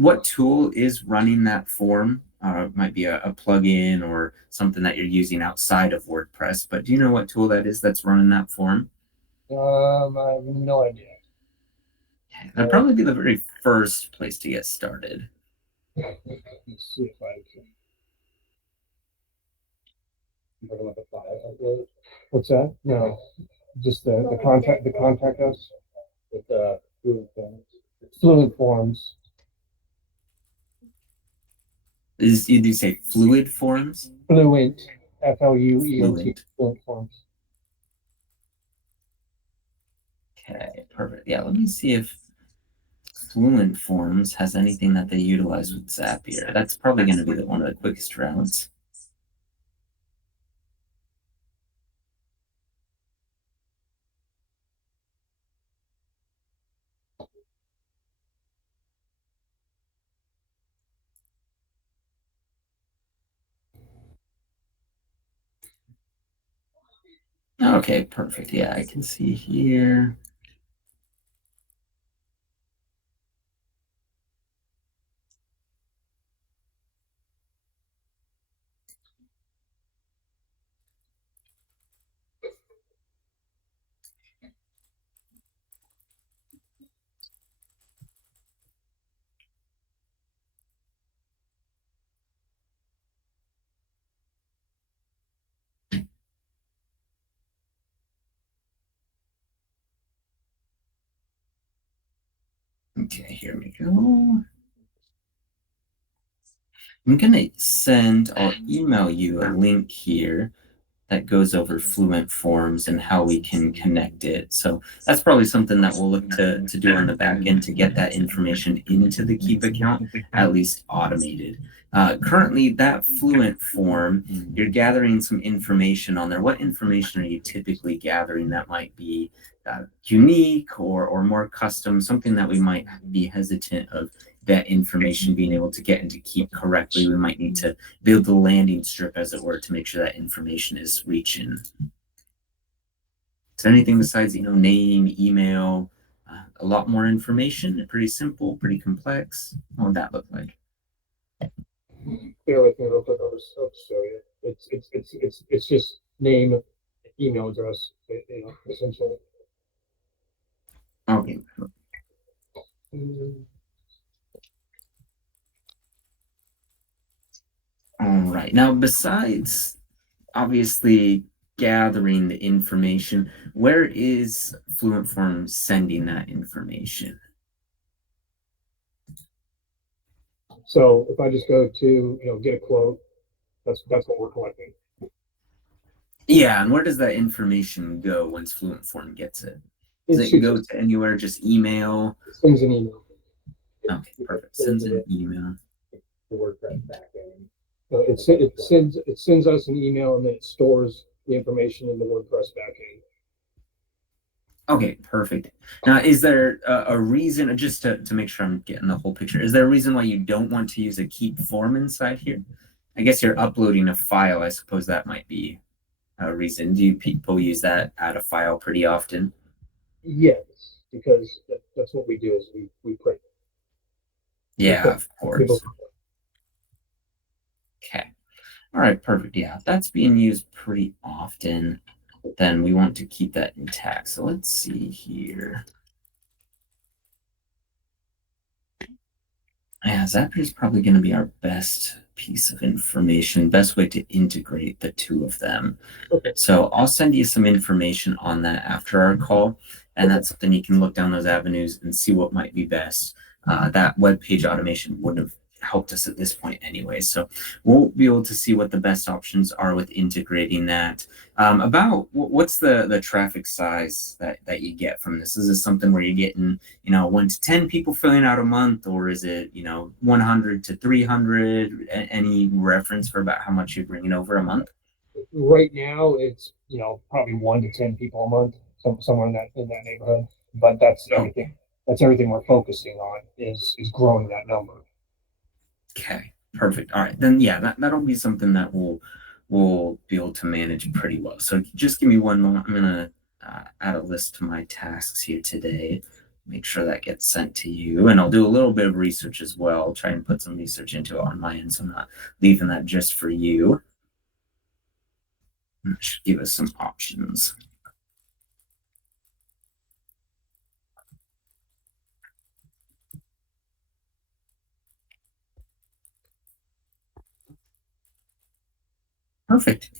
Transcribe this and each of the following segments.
what tool is running that form? It might be a plugin or something that you're using outside of WordPress, but do you know what tool that is that's running that form? I have no idea. That'd probably be the very first place to get started. Let's see if I can bring up a file. What's that? No, just the contact us with fluid forms. Did you say fluid forms? Fluent, Fluent, Fluent. fluent forms. Okay, perfect. Yeah, let me see if Fluent Forms has anything that they utilize with Zapier. That's probably going to be one of the quickest routes. Okay, perfect. Yeah, I can see here. Okay, here we go. I'm going to send or email you a link here that goes over Fluent Forms and how we can connect it. So that's probably something that we'll look to do on the back end to get that information into the Keap account, at least automated. Currently, that Fluent form, you're gathering some information on there. What information are you typically gathering that might be unique or more custom, something that we might be hesitant of that information being able to get into Keap correctly? We might need to build the landing strip, as it were, to make sure that information is reaching. Is there anything besides, name, email, a lot more information? Pretty simple, pretty complex? What would that look like? Bear with me real quick. I'll show you. It's just name, email address, essentially. Okay. All right. Now, besides obviously gathering the information, where is Fluent Forms sending that information? So if I just go to, get a quote, that's what we're collecting. Yeah, and where does that information go once Fluent Form gets it? Does It it shoots go to anywhere, just email? sends an email. Okay, perfect. Sends an email. The WordPress backend. So it sends us an email and then it stores the information in the WordPress backend. Okay, perfect. Now, is there a reason, just to make sure I'm getting the whole picture, is there a reason why you don't want to use a Keap form inside here? I guess you're uploading a file. I suppose that might be a reason. Do people use that, add a file pretty often? Yes, because that's what we do is we print. We Yeah, print. of People. course. Okay. All right, perfect. Yeah, if that's being used pretty often, then we want to keep that intact. So let's see here. Yeah, Zapier is probably going to be our best piece of information, best way to integrate the two of them. Okay. So I'll send you some information on that after our call, and that's something you can look down those avenues and see what might be best. That web page automation wouldn't have helped us at this point anyway. So we'll be able to see what the best options are with integrating that. About what's the traffic size that you get from this? Is this something where you're getting 1 to 10 people filling out a month, or is it 100 to 300? Any reference for about how much you're bringing over a month? Right now, it's probably 1 to 10 people a month, somewhere in that neighborhood. But that's Oh, everything. That's everything we're focusing on is growing that number. okay, perfect. All right, then yeah, that'll be something that we'll be able to manage pretty well. So just give me one moment. I'm gonna add a list to my tasks here today. Make sure that gets sent to you. And I'll do a little bit of research as well. I'll try and put some research into it on my end, so I'm not leaving that just for you. That should give us some options. Perfect.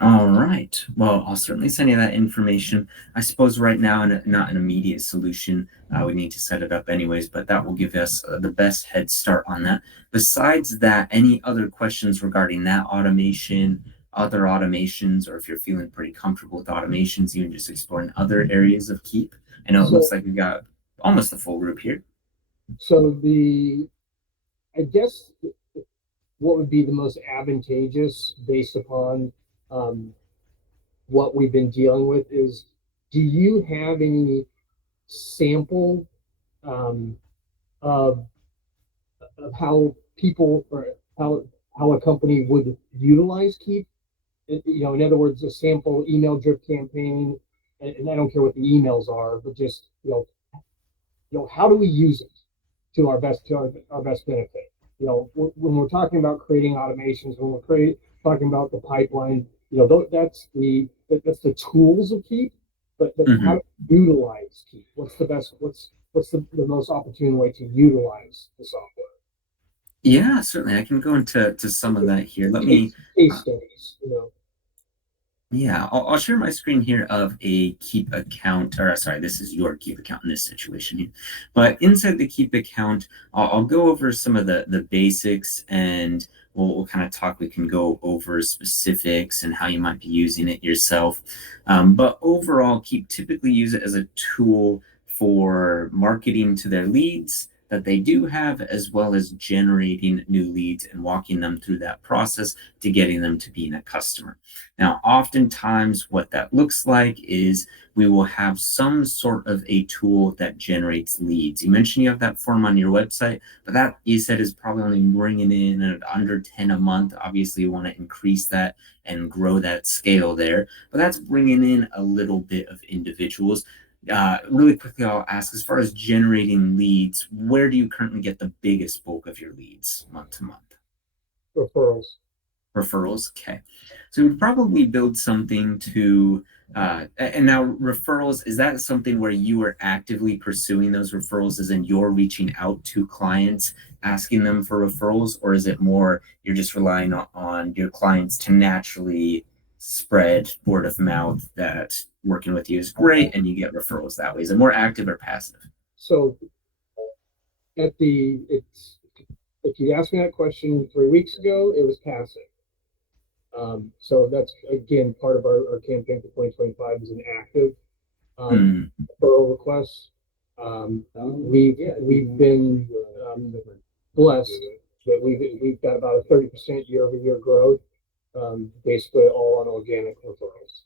All right. Well, I'll certainly send you that information. I suppose right now, not an immediate solution. We need to set it up anyways, but that will give us the best head start on that. Besides that, any other questions regarding that automation, other automations, or if you're feeling pretty comfortable with automations, even just exploring other areas of Keap? I know it looks like we've got almost the full group here. So I guess what would be the most advantageous based upon um, what we've been dealing with is, do you have any sample um, of, of how people or how a company would utilize Keap? In other words, a sample email drip campaign, and I don't care what the emails are, but just how do we use it to our best benefit? When we're talking about creating automations, when talking about the pipeline, that's the tools of Keap, but how Mhm. to utilize Keap? What's the most opportune way to utilize the software? Yeah, certainly. I can go into some of that here. Let me Case uh, studies. Yeah, I'll share my screen here of a Keap account, or sorry, this is your Keap account in this situation here. But inside the Keap account, I'll go over some of the basics, and we'll kind of talk. We can go over specifics and how you might be using it yourself. But overall, Keap typically use it as a tool for marketing to their leads that they do have, as well as generating new leads and walking them through that process to getting them to being a customer. Now, oftentimes, what that looks like is we will have some sort of a tool that generates leads. You mentioned you have that form on your website, but that you said is probably only bringing in at under 10 a month. Obviously, you want to increase that and grow that scale there, but that's bringing in a little bit of individuals. Really quickly, I'll ask as far as generating leads, where do you currently get the biggest bulk of your leads month to month? Referrals. Referrals. Okay. So we'd probably build something to, and now referrals, is that something where you are actively pursuing those referrals, as in you're reaching out to clients, asking them for referrals, or is it more you're just relying on your clients to naturally spread word of mouth that working with you is great and you get referrals that way? Is it more active or passive? So it's if you asked me that question 3 weeks ago, it was passive. So that's again part of our campaign for 2025 is an active Hmm. referral request. We've been blessed that we've got about a 30% year-over-year growth, basically all on organic referrals.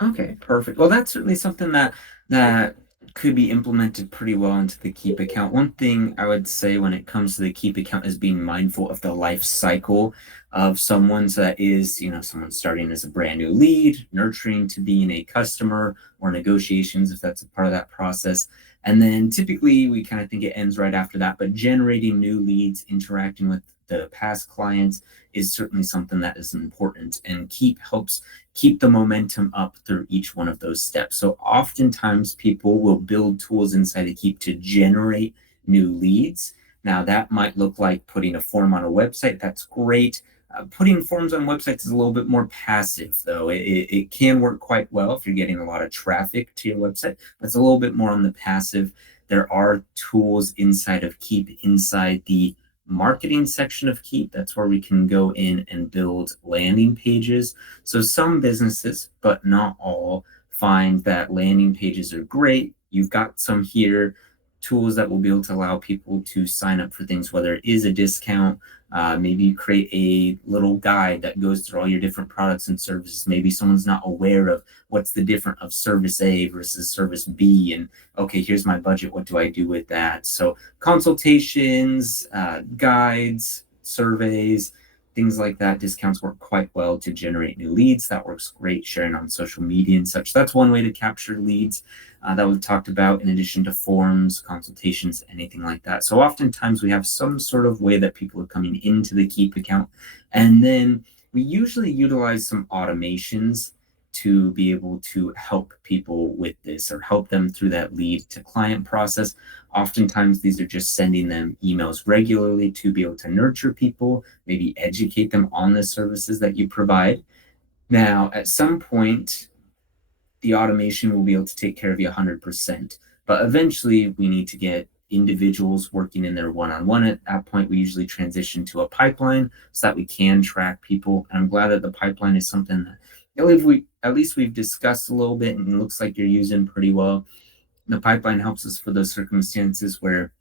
Okay, perfect. Well, that's certainly something that could be implemented pretty well into the Keap account. One thing I would say when it comes to the Keap account is being mindful of the life cycle of someone. So that is, someone starting as a brand new lead, nurturing to being a customer, or negotiations if that's a part of that process. And then typically we kind of think it ends right after that, but generating new leads, interacting with the past clients is certainly something that is important. And Keap helps keep the momentum up through each one of those steps. So oftentimes people will build tools inside of Keap to generate new leads. Now that might look like putting a form on a website. That's great. Putting forms on websites is a little bit more passive, though. It can work quite well if you're getting a lot of traffic to your website. But it's a little bit more on the passive. There are tools inside of Keap, inside the marketing section of Keap. That's where we can go in and build landing pages. So some businesses, but not all, find that landing pages are great. You've got some here, tools that will be able to allow people to sign up for things, whether it is a discount. Maybe you create a little guide that goes through all your different products and services. Maybe someone's not aware of what's the difference of service A versus service B. And okay, here's my budget. What do I do with that? So consultations, guides, surveys, things like that. Discounts work quite well to generate new leads. That works great sharing on social media and such. That's one way to capture leads that we've talked about, in addition to forums, consultations, anything like that. So oftentimes we have some sort of way that people are coming into the Keap account. And then we usually utilize some automations to be able to help people with this or help them through that lead to client process. Oftentimes, these are just sending them emails regularly to be able to nurture people, maybe educate them on the services that you provide. Now, at some point, the automation will be able to take care of you 100%. But eventually, we need to get individuals working in their one-on-one. At that point, we usually transition to a pipeline so that we can track people. And I'm glad that the pipeline is something that at least we've discussed a little bit and it looks like you're using pretty well. The pipeline helps us for those circumstances where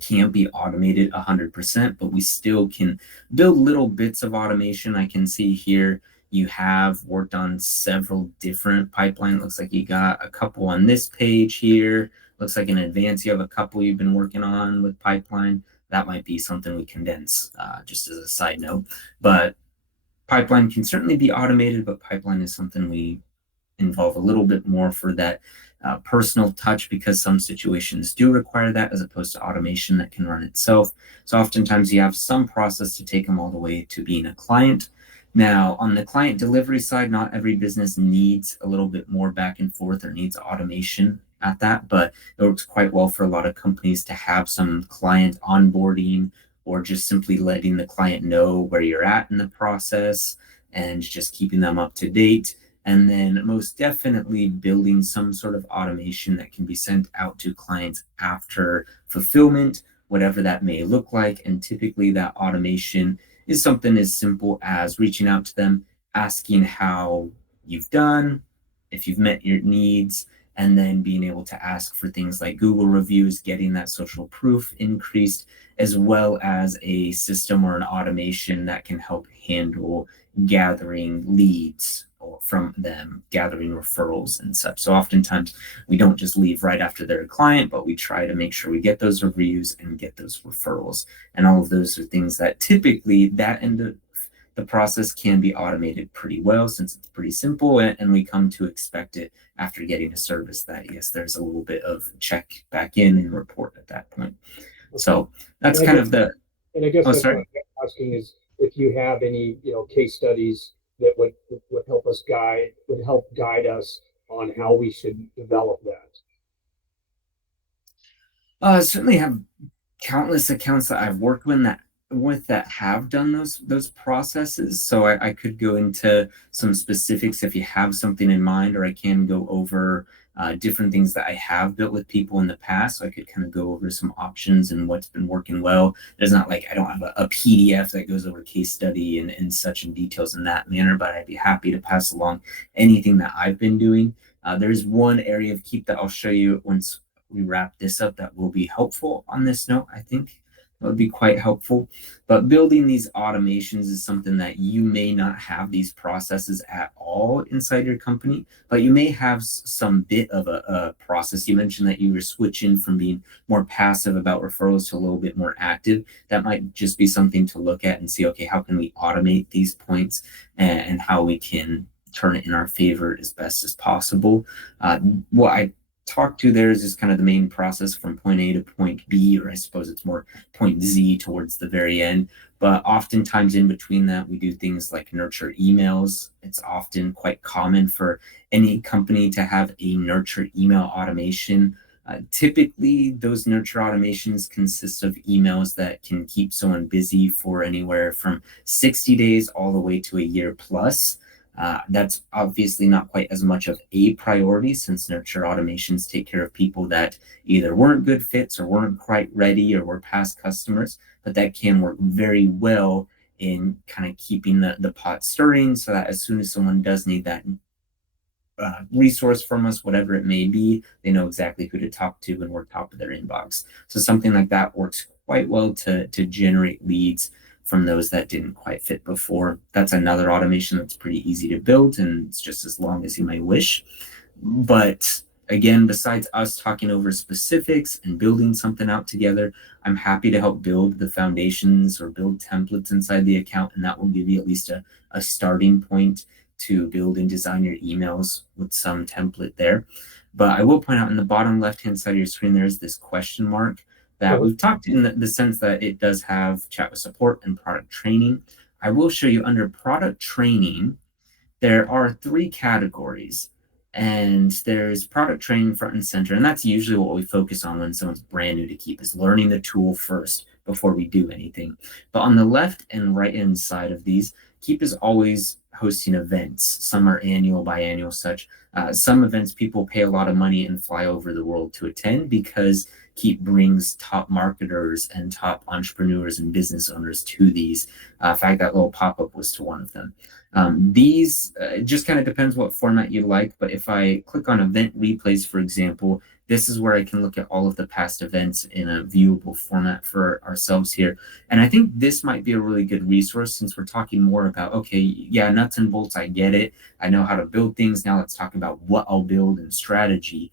can't be automated 100%, but we still can build little bits of automation. I can see here you have worked on several different pipelines. Looks like you got a couple on this page here. Looks like in advance you have a couple you've been working on with pipeline. That might be something we condense, just as a side note. But pipeline can certainly be automated, but pipeline is something we involve a little bit more for that personal touch, because some situations do require that as opposed to automation that can run itself. So oftentimes you have some process to take them all the way to being a client. Now, on the client delivery side, not every business needs a little bit more back and forth or needs automation at that, but it works quite well for a lot of companies to have some client onboarding or just simply letting the client know where you're at in the process and just keeping them up to date. And then most definitely building some sort of automation that can be sent out to clients after fulfillment, whatever that may look like. And typically that automation is something as simple as reaching out to them, asking how you've done, if you've met your needs, and then being able to ask for things like Google reviews, getting that social proof increased, as well as a system or an automation that can help handle gathering leads or from them, gathering referrals and such. So oftentimes we don't just leave right after they're a client, but we try to make sure we get those reviews and get those referrals. And all of those are things that typically that end of the process can be automated pretty well, since it's pretty simple and we come to expect it after getting a service that, yes, there's a little bit of check back in and report at that point. So that's kind of the, and I guess oh, that's what sorry. I'm asking is if you have any, case studies that would help guide us on how we should develop that. Certainly have countless accounts that I've worked with that have done those processes. So I could go into some specifics if you have something in mind, or I can go over different things that I have built with people in the past. So I could kind of go over some options and what's been working well. There's not like I don't have a PDF that goes over case study and such in details in that manner, but I'd be happy to pass along anything that I've been doing. There's one area of Keap that I'll show you once we wrap this up that will be helpful on this note. I think that would be quite helpful. But building these automations is something that you may not have these processes at all inside your company, but you may have some bit of a process. You mentioned that you were switching from being more passive about referrals to a little bit more active. That might just be something to look at and see, okay, how can we automate these points and how we can turn it in our favor as best as possible. What I talked to there is just kind of the main process from point A to point B, or I suppose it's more point Z towards the very end. But oftentimes in between that, we do things like nurture emails. It's often quite common for any company to have a nurture email automation. Typically, those nurture automations consist of emails that can keep someone busy for anywhere from 60 days all the way to a year plus. That's obviously not quite as much of a priority, since nurture automations take care of people that either weren't good fits or weren't quite ready or were past customers, but that can work very well in kind of keeping the pot stirring, so that as soon as someone does need that resource from us, whatever it may be, they know exactly who to talk to and we're top of their inbox. So something like that works quite well to generate leads from those that didn't quite fit before. That's another automation that's pretty easy to build, and it's just as long as you may wish. But again, besides us talking over specifics and building something out together, I'm happy to help build the foundations or build templates inside the account, and that will give you at least a starting point to build and design your emails with some template there. But I will point out in the bottom left-hand side of your screen, there's this question mark that Uh-huh. we've talked in the sense that it does have chat with support and product training. I will show you under product training, there are three categories, and there's product training front and center, and that's usually what we focus on when someone's brand new to Keap, is learning the tool first before we do anything. But on the left and right hand side of these, Keap is always hosting events. Some are annual, biannual, such. Some events people pay a lot of money and fly over the world to attend because Keap brings top marketers and top entrepreneurs and business owners to these. In fact, that little pop-up was to one of them. These it just kind of depends what format you like, but if I click on event replays, for example, this is where I can look at all of the past events in a viewable format for ourselves here. And I think this might be a really good resource since we're talking more about, okay, yeah, nuts and bolts, I get it. I know how to build things. Now let's talk about what I'll build and strategy.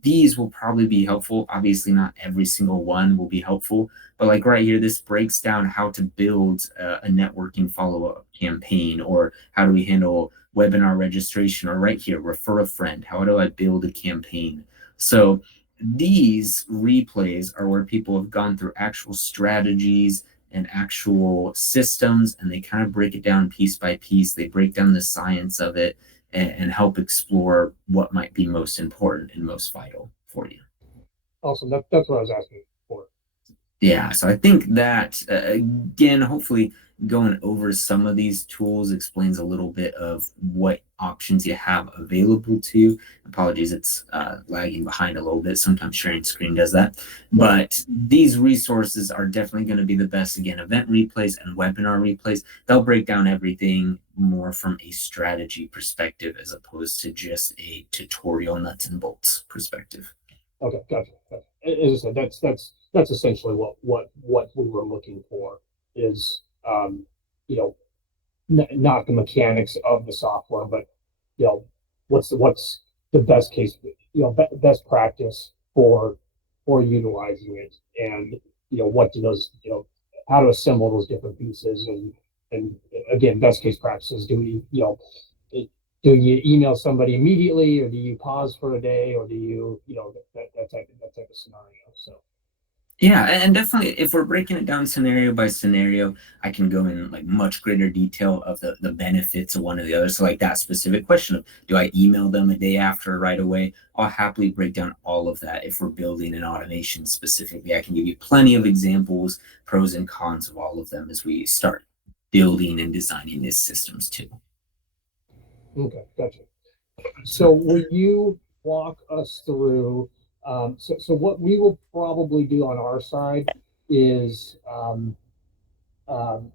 These will probably be helpful. Obviously, not every single one will be helpful, but like right here, this breaks down how to build a networking follow-up campaign, or how do we handle webinar registration, or right here, refer a friend. How do I build a campaign? So these replays are where people have gone through actual strategies and actual systems, and they kind of break it down piece by piece. They break down the science of it and help explore what might be most important and most vital for you. Awesome. That's what I was asking for. Yeah, so I think that again, hopefully going over some of these tools explains a little bit of what options you have available to you. Apologies, it's lagging behind a little bit. Sometimes sharing screen does that. But these resources are definitely going to be the best. Again, event replays and webinar replays, they'll break down everything more from a strategy perspective as opposed to just a tutorial nuts and bolts perspective. Okay, gotcha. As I said, that's essentially what we were looking for is you know not the mechanics of the software, but what's the best case, best practice for utilizing it, and what do those how to assemble those different pieces, and again, best case practices. Do we do you email somebody immediately, or do you pause for a day, or do you that type of scenario? So Yeah, and definitely if we're breaking it down scenario by scenario, I can go in like much greater detail of the benefits of one or the other. So like that specific question of do I email them a day after right away? I'll happily break down all of that if we're building an automation specifically. I can give you plenty of examples, pros and cons of all of them as we start building and designing these systems too. okay, gotcha. So will you walk us through? So what we will probably do on our side is,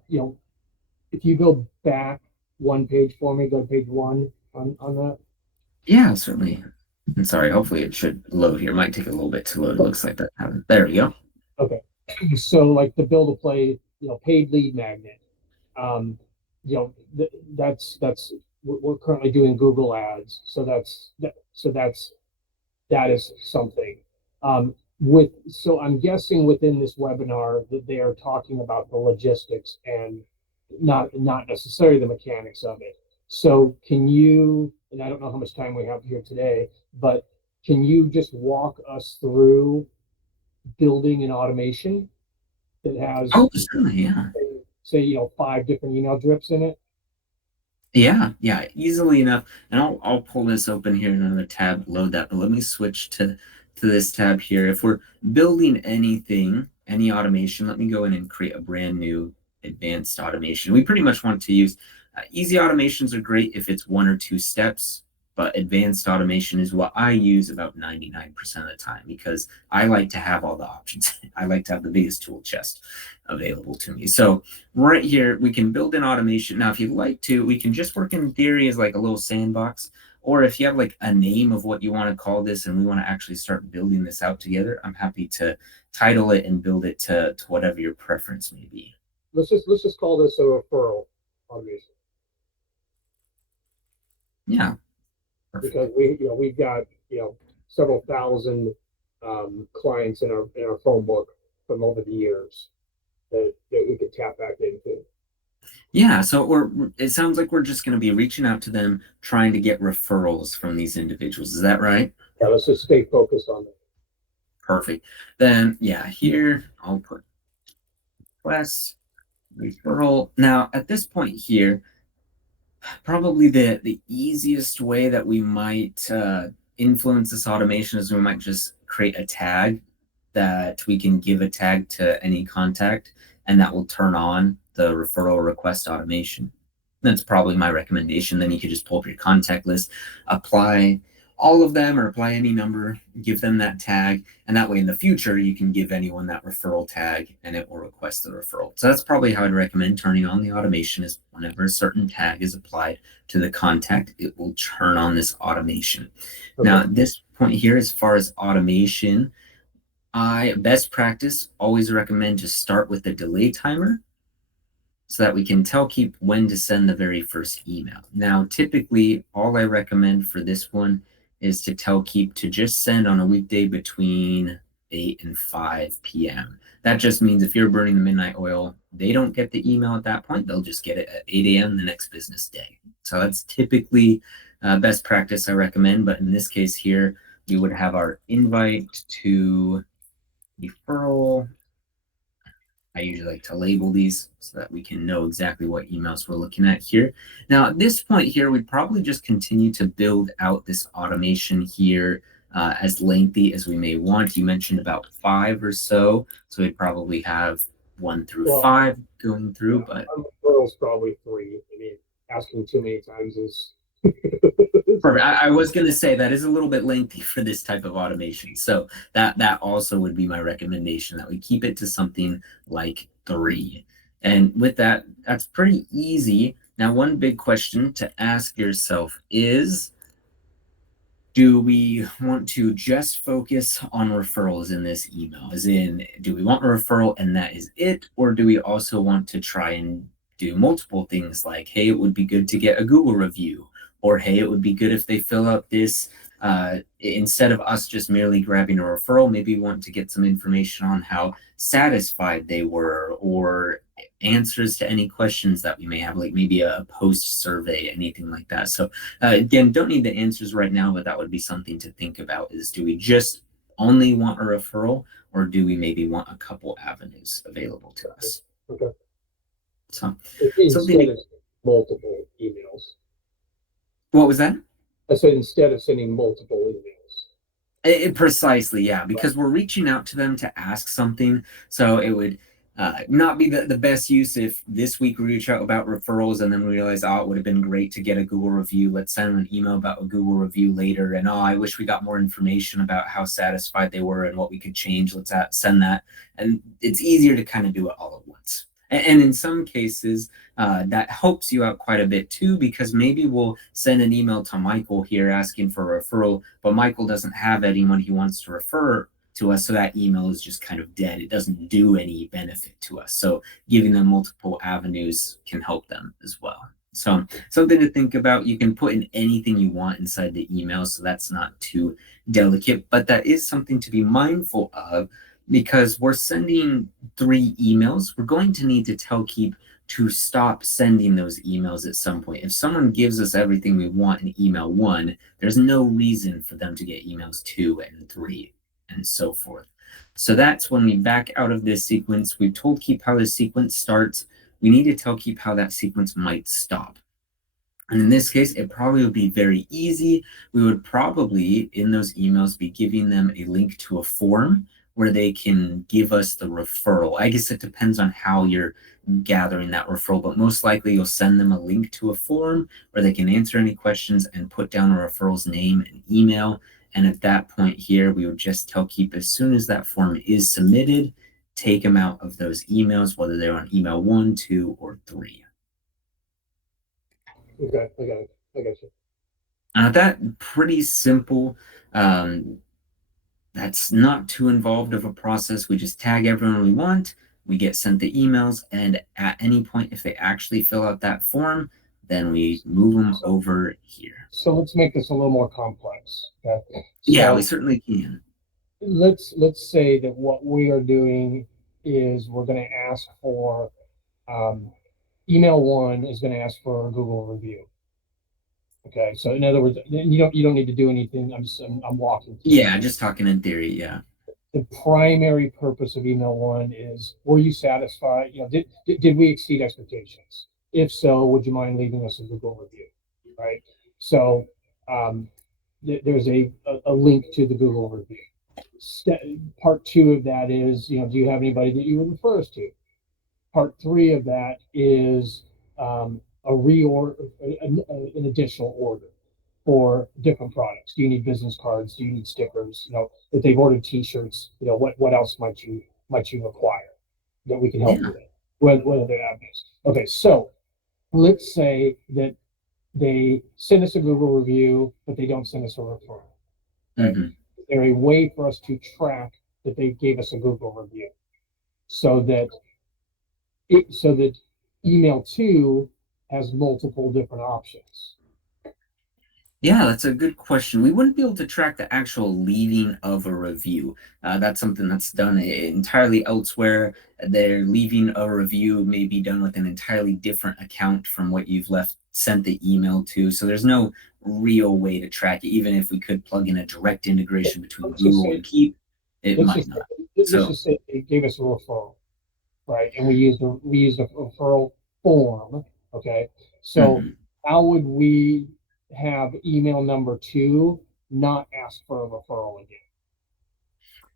you know, if you go back one page for me, go to page one on that. Yeah, certainly. And sorry, hopefully it should load here. Might take a little bit to load. It looks like that happened. There we go. Okay. So like the build a play, paid lead magnet. Um, that's we're currently doing Google ads, so that is something. So I'm guessing within this webinar that they are talking about the logistics and not necessarily the mechanics of it. So can you, and I don't know how much time we have here today, but can you just walk us through building an automation that has, Oh, certainly, yeah. say, five different email drips in it? Yeah, easily enough. And I'll pull this open here in another tab, load that. But let me switch to this tab here. If we're building anything, any automation, let me go in and create a brand new advanced automation. We pretty much want to use easy automations are great if it's one or two steps, but advanced automation is what I use about 99% of the time because I like to have all the options. I like to have the biggest tool chest available to me. So right here, we can build an automation. Now, if you'd like to, we can just work in theory as like a little sandbox. Or if you have like a name of what you want to call this and we want to actually start building this out together, I'm happy to title it and build it to whatever your preference may be. Let's just call this a referral automation Yeah, perfect. because we've got several thousand clients in our phone book from over the years that we could tap back into. Yeah, so it sounds like we're just going to be reaching out to them, trying to get referrals from these individuals. Is that right? Yeah, let's just stay focused on that. Perfect. Then, yeah, here I'll put request referral. Now, at this point here, probably the easiest way that we might influence this automation is we might just create a tag that we can give a tag to any contact, and that will turn on the referral request automation. That's probably my recommendation. Then you could just pull up your contact list, apply all of them or apply any number, give them that tag, and that way in the future you can give anyone that referral tag and it will request the referral. So that's probably how I'd recommend turning on the automation, is whenever a certain tag is applied to the contact, it will turn on this automation. Okay. Now at this point here, as far as automation, I best practice always recommend to start with the delay timer so that we can tell Keap when to send the very first email. Now, typically, all I recommend for this one is to tell Keap to just send on a weekday between 8 and 5 p.m. That just means if you're burning the midnight oil, they don't get the email at that point. They'll just get it at 8 a.m. the next business day. So that's typically best practice I recommend. But in this case here, we would have our invite to referral. I usually like to label these so that we can know exactly what emails we're looking at here. Now, at this point here, we'd probably just continue to build out this automation here as lengthy as we may want. You mentioned about 5 or so, so we'd probably have 1 through 5 going through. But referrals probably 3. I mean, asking too many times is. Perfect. I was going to say that is a little bit lengthy for this type of automation. So that also would be my recommendation, that we keep it to something like 3. And with that, that's pretty easy. Now, one big question to ask yourself is, do we want to just focus on referrals in this email? As in, do we want a referral and that is it? Or do we also want to try and do multiple things like, hey, it would be good to get a Google review, or hey, it would be good if they fill out this, instead of us just merely grabbing a referral, maybe we want to get some information on how satisfied they were, or answers to any questions that we may have, like maybe a post survey, anything like that. So again, don't need the answers right now, but that would be something to think about, is do we just only want a referral, or do we maybe want a couple avenues available to us? Okay. So instead of multiple emails. What was that? I said instead of sending multiple emails. Precisely, yeah, because we're reaching out to them to ask something. So it would not be the best use if this week we reach out about referrals and then we realize, oh, it would have been great to get a Google review. Let's send an email about a Google review later. And oh, I wish we got more information about how satisfied they were and what we could change. Let's send that. And it's easier to kind of do it all at once. And in some cases, that helps you out quite a bit too, because maybe we'll send an email to Michael here asking for a referral, but Michael doesn't have anyone he wants to refer to us. So that email is just kind of dead. It doesn't do any benefit to us. So giving them multiple avenues can help them as well. So something to think about. You can put in anything you want inside the email, so that's not too delicate, but that is something to be mindful of, because we're sending 3 emails. We're going to need to tell Keap to stop sending those emails at some point. If someone gives us everything we want in email 1, there's no reason for them to get emails 2 and 3 and so forth. So that's when we back out of this sequence. We've told Keap how the sequence starts. We need to tell Keap how that sequence might stop. And in this case, it probably would be very easy. We would probably, in those emails, be giving them a link to a form where they can give us the referral. I guess it depends on how you're gathering that referral, but most likely you'll send them a link to a form where they can answer any questions and put down a referral's name and email. And at that point here, we would just tell Keap, as soon as that form is submitted, take them out of those emails, whether they're on email 1, 2, or 3. Okay, I got it. I got you. That pretty simple. That's not too involved of a process. We just tag everyone we want. We get sent the emails, and at any point, if they actually fill out that form, then we move them over here. So let's make this a little more complex. Okay. Yeah, we So certainly can. let's say that what we are doing is we're going to ask for um, email one is going to ask for a Google review. Okay, so in other words, you don't need to do anything. I'm walking through. Yeah, just talking in theory. Yeah. The primary purpose of email one is, were you satisfied? Did we exceed expectations? If so, would you mind leaving us a Google review? Right. So um, there's a link to the Google review. Part two of that is, do you have anybody that you would refer us to? Part three of that is a reorder, an additional order for different products. Do you need business cards? Do you need stickers? If they've ordered T-shirts, what else might you require that we can help Yeah. you with? Whether they're avenues. Okay, so let's say that they send us a Google review, but they don't send us a referral. Okay? Hmm. Is there a way for us to track that they gave us a Google review so that email two has multiple different options? Yeah, that's a good question. We wouldn't be able to track the actual leaving of a review. That's something that's done entirely elsewhere. Their leaving a review may be done with an entirely different account from what you've sent the email to. So there's no real way to track it. Even if we could plug in a direct integration between Let's just Google say and Keap, it let's might just not. let's So just say they gave us a referral, right? And we used a referral form. Okay, so mhm. how would we have email number two not ask for a referral again?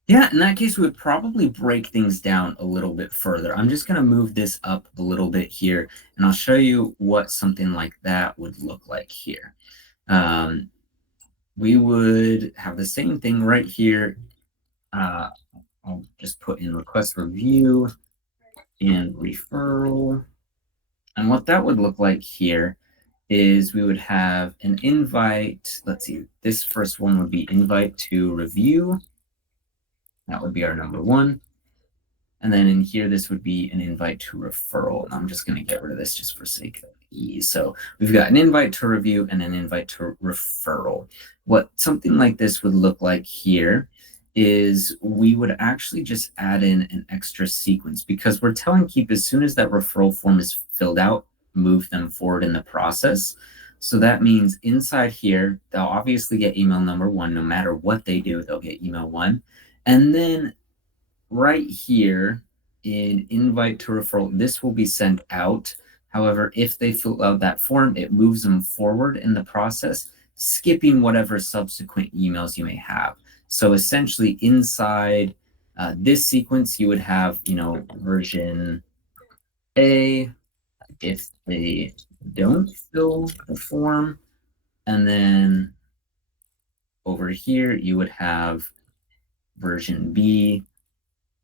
Yeah, in that case, we would probably break things down a little bit further. I'm just going to move this up a little bit here, and I'll show you what something like that would look like here. Um, we would have the same thing right here. Uh, I'll just put in request review and referral. And what that would look like here is we would have an invite. Let's see, this first one would be invite to review. That would be our number one. And then in here, this would be an invite to referral. And I'm just going to get rid of this just for sake of ease. So we've got an invite to review and an invite to referral. What something like this would look like here is we would actually just add in an extra sequence because we're telling Keap as soon as that referral form is filled out, move them forward in the process. So that means inside here, they'll obviously get email number one. No matter what they do, they'll get email one. And then right here in invite to referral, this will be sent out. However, if they fill out that form, it moves them forward in the process, skipping whatever subsequent emails you may have. So essentially inside this sequence, you would have, version A if they don't fill the form. And then over here, you would have version B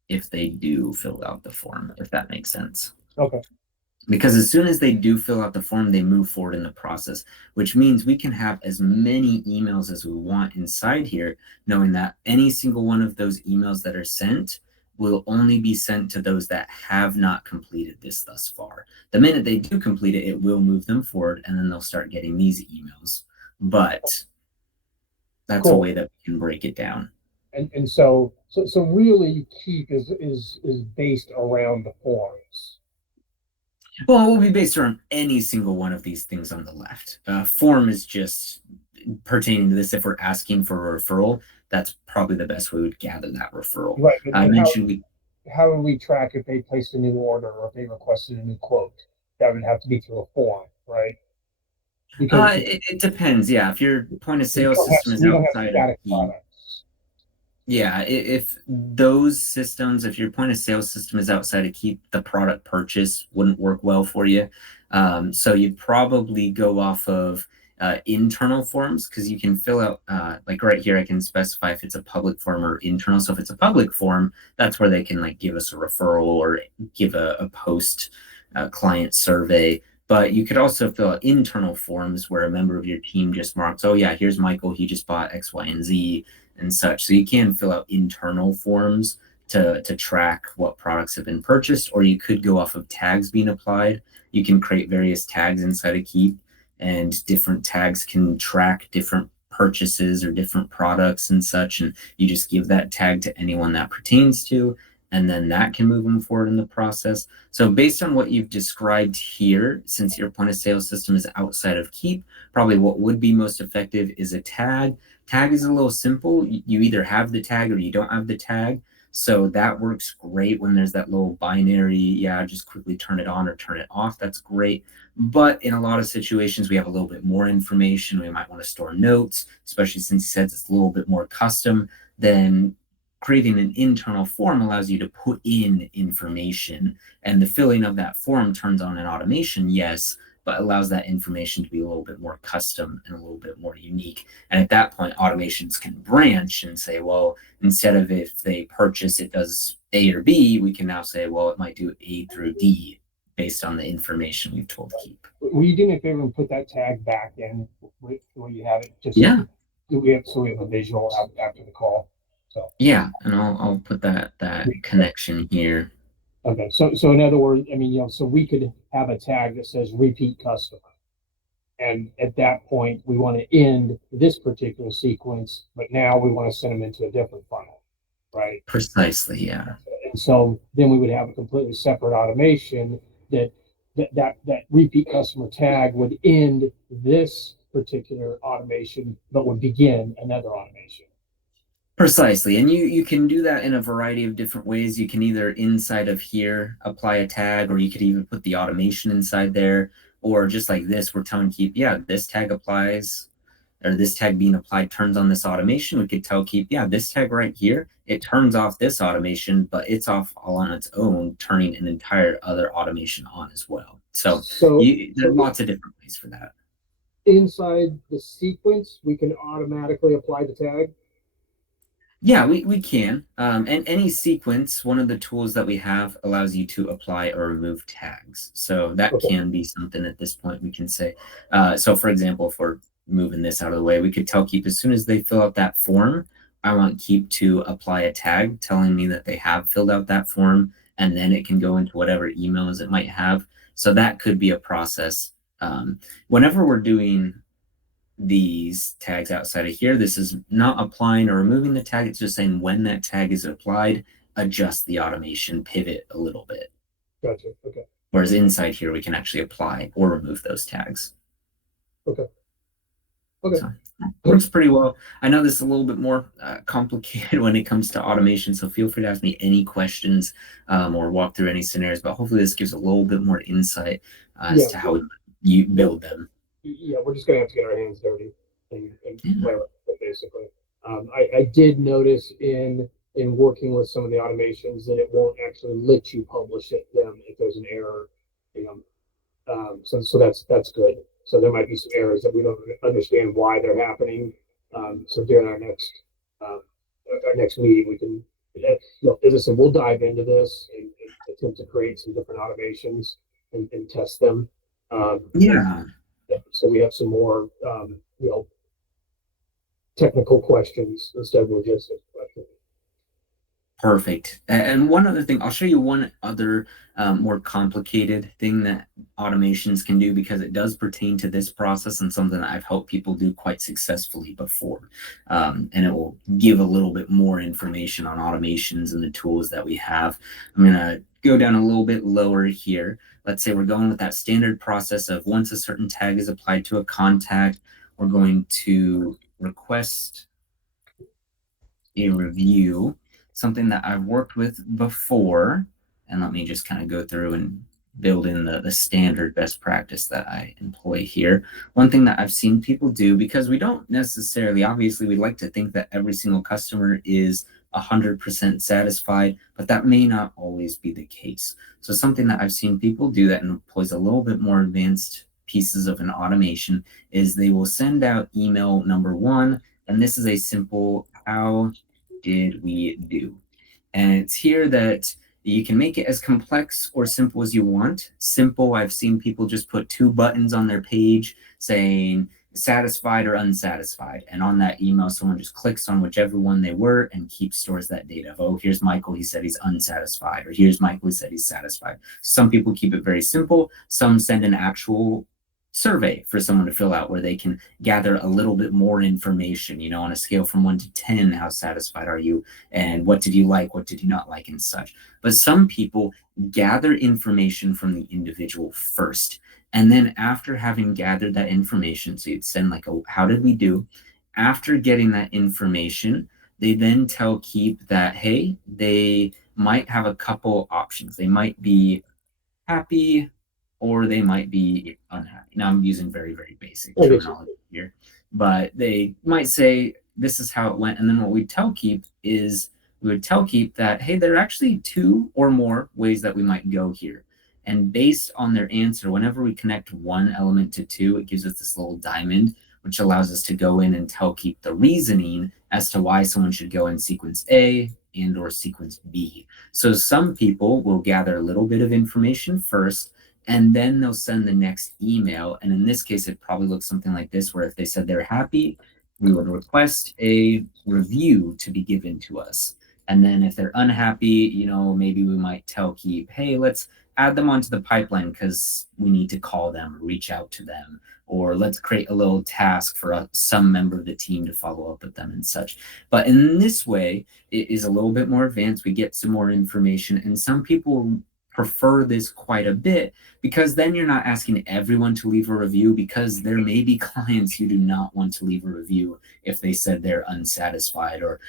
if they do fill out the form, if that makes sense. Okay, Because as soon as they do fill out the form, they move forward in the process, which means we can have as many emails as we want inside here, knowing that any single one of those emails that are sent will only be sent to those that have not completed this thus far. The minute they do complete it, it will move them forward, and then they'll start getting these emails. But that's a cool. way that we can break it down. And so really, Keap is based around the forms. Well, it will be based around any single one of these things on the left. Form is just pertaining to this. If we're asking for a referral, that's probably the best way we would gather that referral. Right, but, I but how mentioned we how do we track if they placed a new order or if they requested a new quote? That would have to be through a form, right? Because it depends. Yeah, if your point of we sale don't have system is we don't have outside of static the products. Yeah, if those systems, if your point of sale system is outside of Keap, the product purchase wouldn't work well for you. So you'd probably go off of internal forms because you can fill out, like right here, I can specify if it's a public form or internal. So if it's a public form, that's where they can like give us a referral or give a post client survey. But you could also fill out internal forms where a member of your team just marks, oh yeah, here's Michael, he just bought X, Y, and Z and such. So you can fill out internal forms to track what products have been purchased, or you could go off of tags being applied. You can create various tags inside of Keap, and different tags can track different purchases or different products and such. And you just give that tag to anyone that pertains to, and then that can move them forward in the process. So based on what you've described here, since your point of sale system is outside of Keap, probably what would be most effective is a tag. Tag is a little simple. You either have the tag or you don't have the tag. So that works great when there's that little binary, yeah, just quickly turn it on or turn it off. That's great. But in a lot of situations, we have a little bit more information. We might want to store notes, especially since he says it's a little bit more custom. Then creating an internal form allows you to put in information, and the filling of that form turns on an automation, yes, but allows that information to be a little bit more custom and a little bit more unique. And at that point, automations can branch and say, well, instead of if they purchase, it does A or B, we can now say, well, it might do A through D based on the information we've told Keap. Will you do me a favor and put that tag back in where you have it? Just Yeah. So we have a visual after the call. So yeah, and I'll put that connection here. Okay, so in other words, I mean, so we could have a tag that says repeat customer. And at that point, we want to end this particular sequence, but now we want to send them into a different funnel, right? Precisely, yeah. And so then we would have a completely separate automation that repeat customer tag would end this particular automation, but would begin another automation. Precisely. And you can do that in a variety of different ways. You can either inside of here apply a tag, or you could even put the automation inside there, or just like this, we're telling Keap, yeah, this tag applies, or this tag being applied turns on this automation. We could tell Keap, yeah, this tag right here, it turns off this automation, but it's off all on its own, turning an entire other automation on as well. So there's lots of different ways for that. Inside the sequence, we can automatically apply the tag. Yeah, we can. And any sequence, one of the tools that we have allows you to apply or remove tags. So that can be something at this point we can say. So for example, if we're moving this out of the way, we could tell Keap as soon as they fill out that form, I want Keap to apply a tag telling me that they have filled out that form, and then it can go into whatever emails it might have. So that could be a process. Whenever we're doing these tags outside of here, this is not applying or removing the tag. It's just saying when that tag is applied, adjust the automation, pivot a little bit. Gotcha. Okay. Whereas inside here, we can actually apply or remove those tags. Okay. Okay. So, works pretty well. I know this is a little bit more complicated when it comes to automation, so feel free to ask me any questions or walk through any scenarios, but hopefully this gives a little bit more insight as to how you build them. Yeah, we're just gonna have to get our hands dirty and play with it, basically. I did notice in working with some of the automations that it won't actually let you publish them if there's an error. So that's good. So there might be some errors that we don't understand why they're happening. So during our next meeting, we can, as I said, we'll dive into this and attempt to create some different automations and test them. Yeah. So we have some more, technical questions instead of logistics questions. Perfect. And one other thing, I'll show you one other more complicated thing that automations can do, because it does pertain to this process and something that I've helped people do quite successfully before. And it will give a little bit more information on automations and the tools that we have. I'm going to go down a little bit lower here. Let's say we're going with that standard process of once a certain tag is applied to a contact, we're going to request a review, something that I've worked with before. And let me just kind of go through and build in the standard best practice that I employ here. One thing that I've seen people do, because we don't necessarily, obviously, we like to think that every single customer is 100% satisfied, but that may not always be the case. So something that I've seen people do that employs a little bit more advanced pieces of an automation is they will send out email number 1, and this is a simple, how did we do? And it's here that you can make it as complex or simple as you want. Simple, I've seen people just put 2 buttons on their page saying satisfied or unsatisfied. And on that email, someone just clicks on whichever one they were and Keap stores that data of, oh, here's Michael, he said he's unsatisfied, or here's Michael, he said he's satisfied. Some people keep it very simple. Some send an actual survey for someone to fill out where they can gather a little bit more information, on a scale from 1 to 10, how satisfied are you, and what did you like, what did you not like, and such. But some people gather information from the individual first, and then after having gathered that information, so you'd send like a how did we do? After getting that information, they then tell Keap that, hey, they might have a couple options. They might be happy or they might be unhappy. Now I'm using very, very basic terminology here, but they might say, this is how it went. And then what we'd tell Keap is we would tell Keap that, hey, there are actually two or more ways that we might go here. And based on their answer, whenever we connect one element to two, it gives us this little diamond, which allows us to go in and tell Keap the reasoning as to why someone should go in sequence A and or sequence B. So some people will gather a little bit of information first, and then they'll send the next email. And in this case, it probably looks something like this, where if they said they're happy, we would request a review to be given to us. And then if they're unhappy, maybe we might tell Keap, hey, let's add them onto the pipeline because we need to call them, reach out to them, or let's create a little task for some member of the team to follow up with them and such. But in this way, it is a little bit more advanced. We get some more information, and some people prefer this quite a bit because then you're not asking everyone to leave a review, because there may be clients who do not want to leave a review if they said they're unsatisfied, or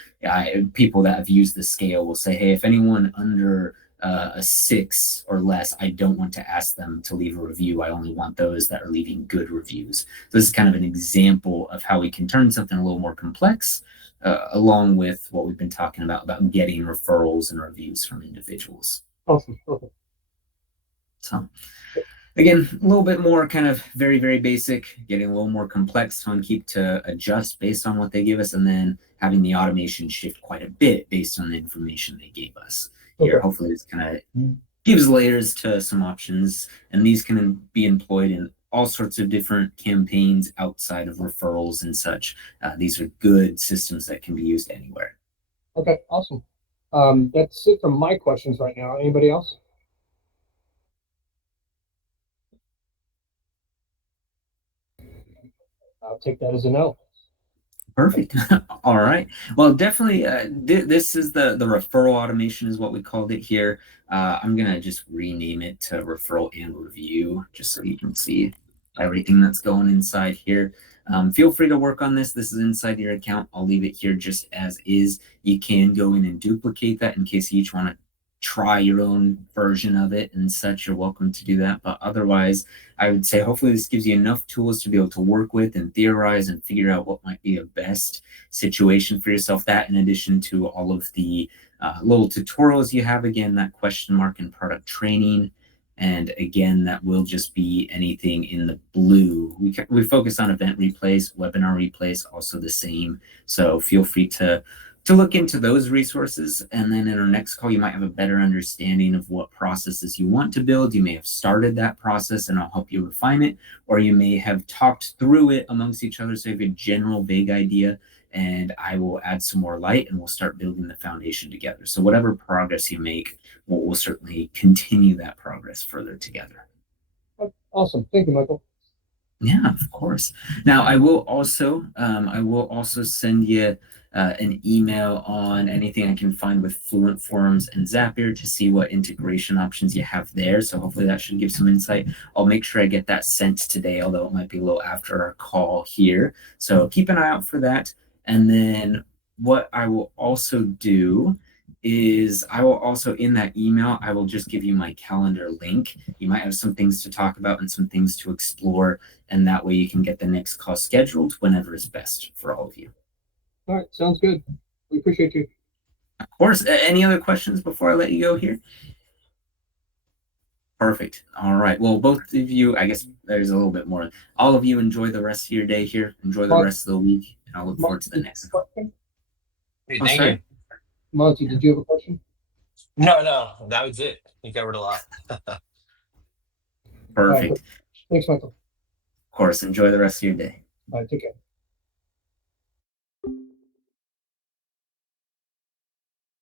people that have used the scale will say, hey, if anyone under a 6 or less, I don't want to ask them to leave a review. I only want those that are leaving good reviews. So this is kind of an example of how we can turn something a little more complex, along with what we've been talking about getting referrals and reviews from individuals. Awesome. Okay. So again, a little bit more kind of very, very basic, getting a little more complex on Keap to adjust based on what they give us, and then having the automation shift quite a bit based on the information they gave us. Here, hopefully this kind of gives layers to some options, and these can be employed in all sorts of different campaigns outside of referrals and such. These are good systems that can be used anywhere. Okay, awesome. That's it from my questions right now. Anybody else? I'll take that as a no. Perfect. All right. Well, definitely, this is the referral automation is what we called it here. I'm going to just rename it to referral and review, just so you can see everything that's going inside here. Feel free to work on this. This is inside your account. I'll leave it here just as is. You can go in and duplicate that in case you each want to try your own version of it and such. You're welcome to do that. But otherwise, I would say hopefully this gives you enough tools to be able to work with and theorize and figure out what might be a best situation for yourself. That in addition to all of the little tutorials you have, again, that question mark and product training. And again, that will just be anything in the blue. We focus on event replays, webinar replays, also the same. So feel free to look into those resources. And then in our next call, you might have a better understanding of what processes you want to build. You may have started that process and I'll help you refine it, or you may have talked through it amongst each other. So you have a general vague idea, and I will add some more light and we'll start building the foundation together. So whatever progress you make, we'll certainly continue that progress further together. Awesome. Thank you, Michael. Yeah, of course. Now I will also send you an email on anything I can find with Fluent Forms and Zapier to see what integration options you have there. So hopefully that should give some insight. I'll make sure I get that sent today, although it might be a little after our call here. So keep an eye out for that. And then what I will also do is I will also, in that email, I will just give you my calendar link. You might have some things to talk about and some things to explore, and that way you can get the next call scheduled whenever is best for all of you. All right, sounds good. We appreciate you. Of course. Any other questions before I let you go here? Perfect. All right. Well, both of you, I guess there's a little bit more. All of you enjoy the rest of your day here. Enjoy the rest of the week. And I'll look forward to the next call. Hey, thank you. Monty, did you have a question? No, that was it. You covered a lot. Perfect. Thanks, Michael. Of course. Enjoy the rest of your day. Take care.